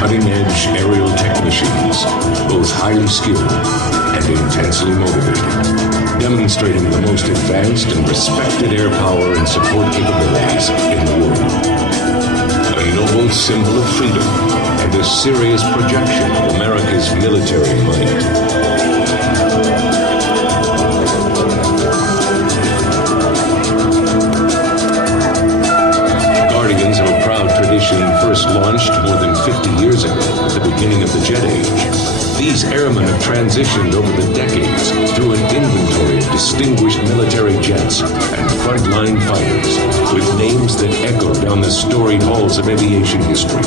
Cutting-edge aerial technicians, both highly skilled and intensely motivated, demonstrating the most advanced and respected air power and support capabilities in the world. A noble symbol of freedom and a serious projection of America's military might. First launched more than 50 years ago at the beginning of the jet age. These airmen have transitioned over the decades through an inventory of distinguished military jets and frontline fighters with names that echo down the storied halls of aviation history.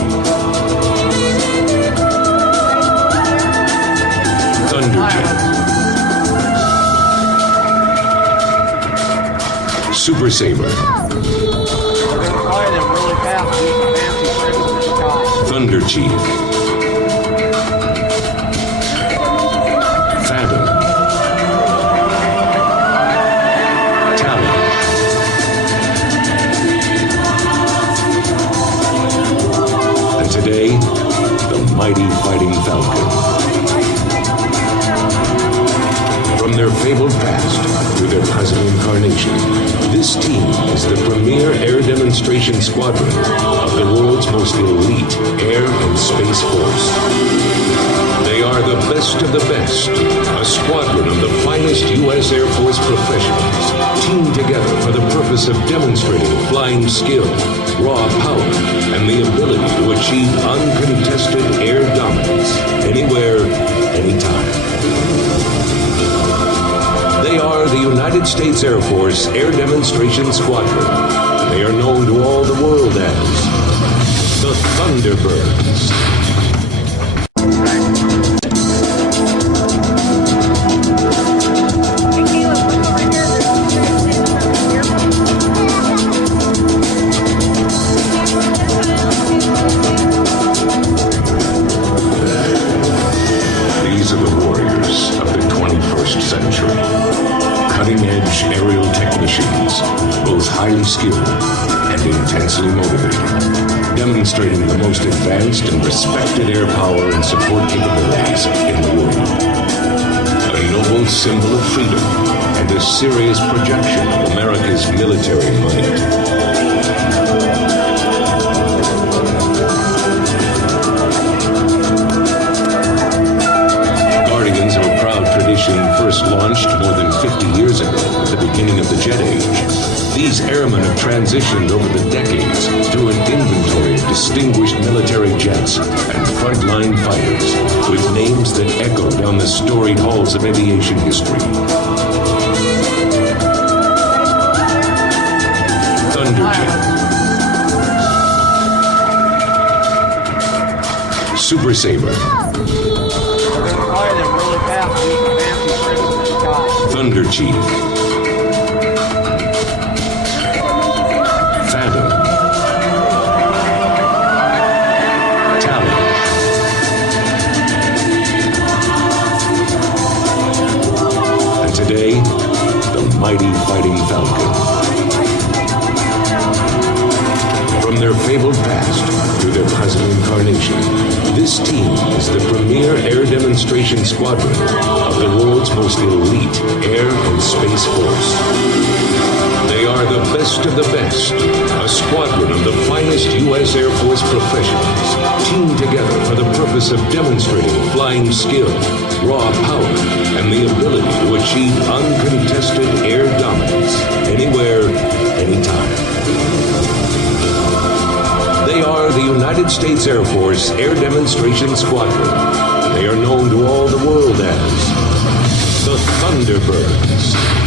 Thunderjet, Super Sabre, Thunder Chief, Phantom, Talon, and today, the mighty Fighting Falcon. From their fabled past to their present incarnation, this team is the premier air demonstration squadron of the world's most elite air and space force. They are the best of the best, a squadron of the finest U.S. Air Force professionals, teamed together for the purpose of demonstrating flying skill, raw power, and the ability to achieve uncontested air dominance, anywhere, anytime. They are the United States Air Force Air Demonstration Squadron. They are known to all the world as the Thunderbirds. These are the warriors of the 21st century. Cutting-edge aerial technicians, both highly skilled and intensely motivated, demonstrating the most advanced and respected air power and support capabilities in the world. A noble symbol of freedom and a serious projection of America's military might. First launched more than 50 years ago at the beginning of the jet age. These airmen have transitioned over the decades through an inventory of distinguished military jets and frontline fighters with names that echo down the storied halls of aviation history. Thunderjet, Super Sabre, Thunder Chief, Phantom, Talon, and today, the mighty Fighting Falcon. From their fabled past to their present incarnation, this team is the premier air demonstration squadron of the world's most elite air and space force. They are the best of the best, a squadron of the finest U.S. Air Force professionals, teamed together for the purpose of demonstrating flying skill, raw power, and the ability to achieve uncontested air dominance, anywhere, anytime. They are the United States Air Force Air Demonstration Squadron. They are known to all the world as the Thunderbirds.